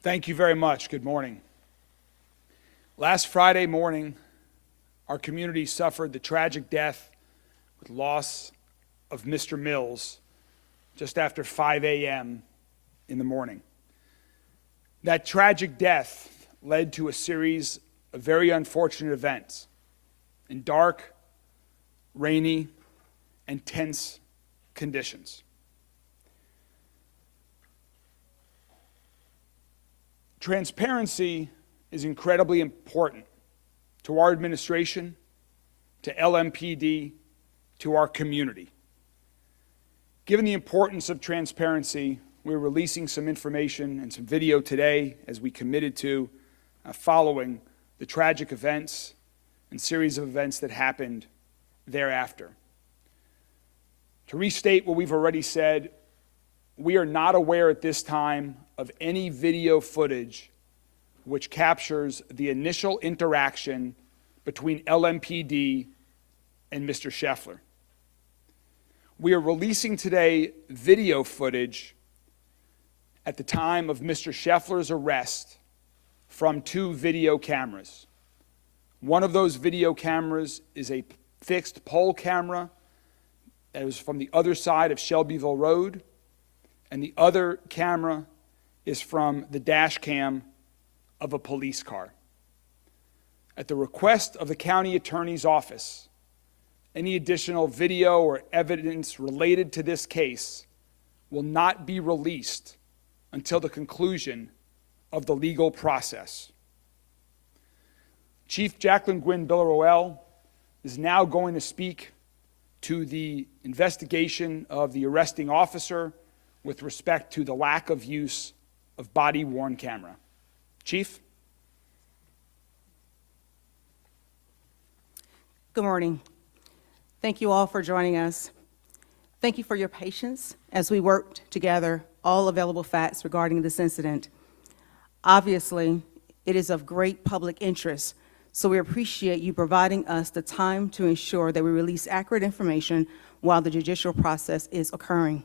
Thank you very much. Good morning. Last Friday morning, our community suffered the tragic death with loss of Mr. Mills just after 5 a.m. in the morning. That tragic death led to a series of very unfortunate events in dark, rainy, and tense conditions. Transparency is incredibly important to our administration, to LMPD, to our community. Given the importance of transparency, we're releasing some information and some video today, as we committed to, following the tragic events and series of events that happened thereafter. To restate what we've already said, we are not aware at this time of any video footage which captures the initial interaction between LMPD and Mr. Scheffler. We are releasing today video footage at the time of Mr. Scheffler's arrest from 2 video cameras. One of those video cameras is a fixed pole camera that was from the other side of Shelbyville Road, and the other camera is from the dash cam of a police car. At the request of the county attorney's office, any additional video or evidence related to this case will not be released until the conclusion of the legal process. Chief Jacqueline Gwynn Billaroel is now going to speak to the investigation of the arresting officer with respect to the lack of use of body-worn camera. Chief? Good morning. Thank you all for joining us. Thank you for your patience as we worked together all available facts regarding this incident. Obviously, it is of great public interest, so we appreciate you providing us the time to ensure that we release accurate information while the judicial process is occurring.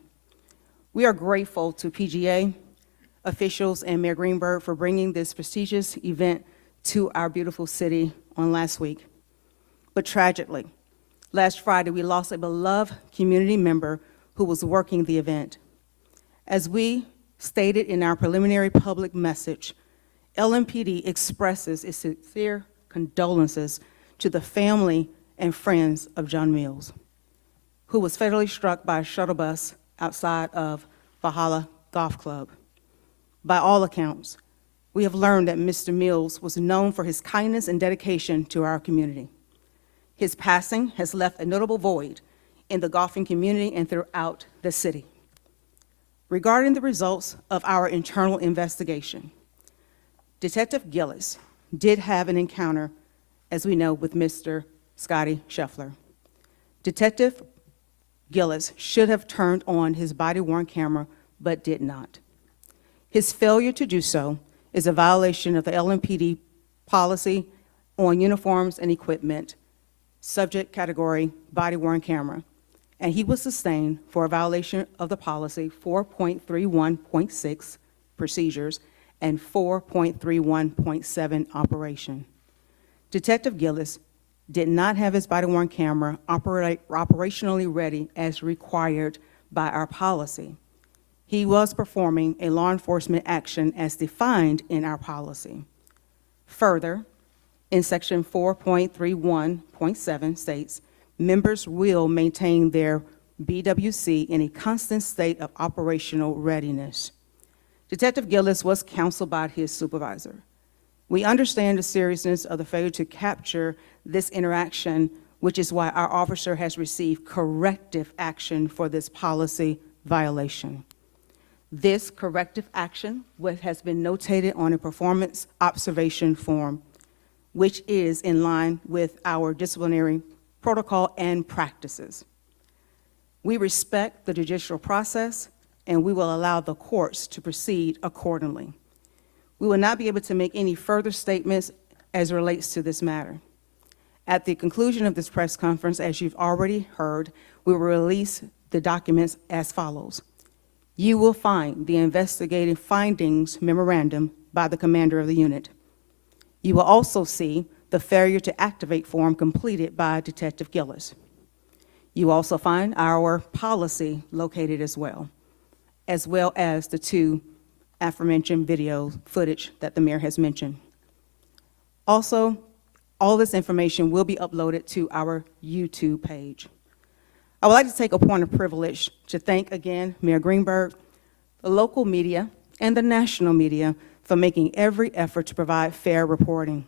We are grateful to PGA officials and Mayor Greenberg for bringing this prestigious event to our beautiful city on last week. But tragically, last Friday we lost a beloved community member who was working the event. As we stated in our preliminary public message, LMPD expresses its sincere condolences to the family and friends of John Mills, who was fatally struck by a shuttle bus outside of Valhalla Golf Club. By all accounts, we have learned that Mr. Mills was known for his kindness and dedication to our community. His passing has left a notable void in the golfing community and throughout the city. Regarding the results of our internal investigation, Detective Gillis did have an encounter, as we know, with Mr. Scottie Scheffler. Detective Gillis should have turned on his body-worn camera, but did not. His failure to do so is a violation of the LMPD policy on uniforms and equipment, subject category body-worn camera, and he was sustained for a violation of the policy 4.31.6 procedures and 4.31.7 operation. Detective Gillis did not have his body-worn camera operationally ready as required by our policy. He was performing a law enforcement action as defined in our policy. Further, in section 4.31.7 states, members will maintain their BWC in a constant state of operational readiness. Detective Gillis was counseled by his supervisor. We understand the seriousness of the failure to capture this interaction, which is why our officer has received corrective action for this policy violation. This corrective action has been notated on a performance observation form, which is in line with our disciplinary protocol and practices. We respect the judicial process, and we will allow the courts to proceed accordingly. We will not be able to make any further statements as it relates to this matter. At the conclusion of this press conference, as you've already heard, we will release the documents as follows. You will find the investigative findings memorandum by the commander of the unit. You will also see the failure to activate form completed by Detective Gillis. You will also find our policy located as well as the 2 aforementioned video footage that the mayor has mentioned. Also, all this information will be uploaded to our YouTube page. I would like to take a point of privilege to thank again Mayor Greenberg, the local media, and the national media for making every effort to provide fair reporting.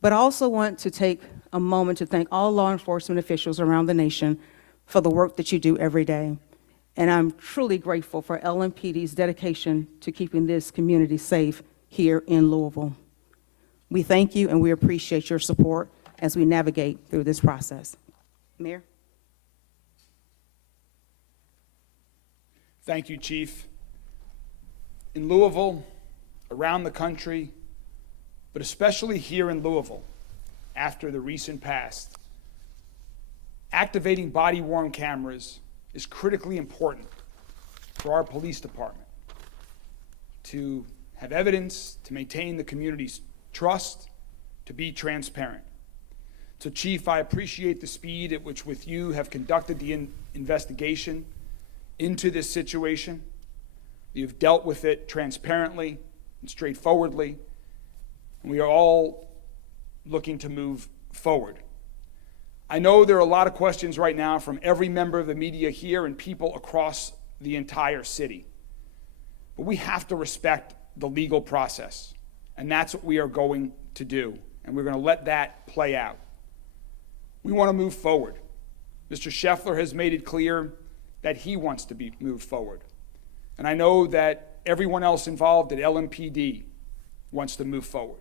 But I also want to take a moment to thank all law enforcement officials around the nation for the work that you do every day. And I'm truly grateful for LMPD's dedication to keeping this community safe here in Louisville. We thank you and we appreciate your support as we navigate through this process. Mayor? Thank you, Chief. In Louisville, around the country, but especially here in Louisville, after the recent past, activating body-worn cameras is critically important for our police department to have evidence, to maintain the community's trust, to be transparent. So, Chief, I appreciate the speed at which with you have conducted the investigation into this situation. You've dealt with it transparently and straightforwardly, and we are all looking to move forward. I know there are a lot of questions right now from every member of the media here and people across the entire city. But we have to respect the legal process, and that's what we are going to do, and we're going to let that play out. We want to move forward. Mr. Scheffler has made it clear that he wants to be moved forward. And I know that everyone else involved at LMPD wants to move forward.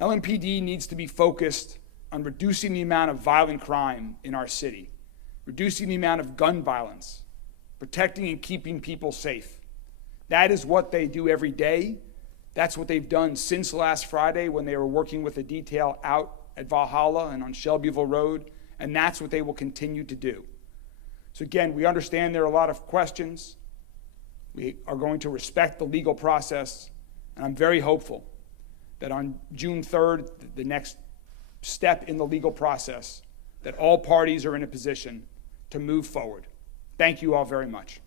LMPD needs to be focused on reducing the amount of violent crime in our city, reducing the amount of gun violence, protecting and keeping people safe. That is what they do every day. That's what they've done since last Friday when they were working with a detail out at Valhalla and on Shelbyville Road, and that's what they will continue to do. So again, we understand there are a lot of questions. We are going to respect the legal process, and I'm very hopeful that on June 3rd, the next step in the legal process, that all parties are in a position to move forward. Thank you all very much.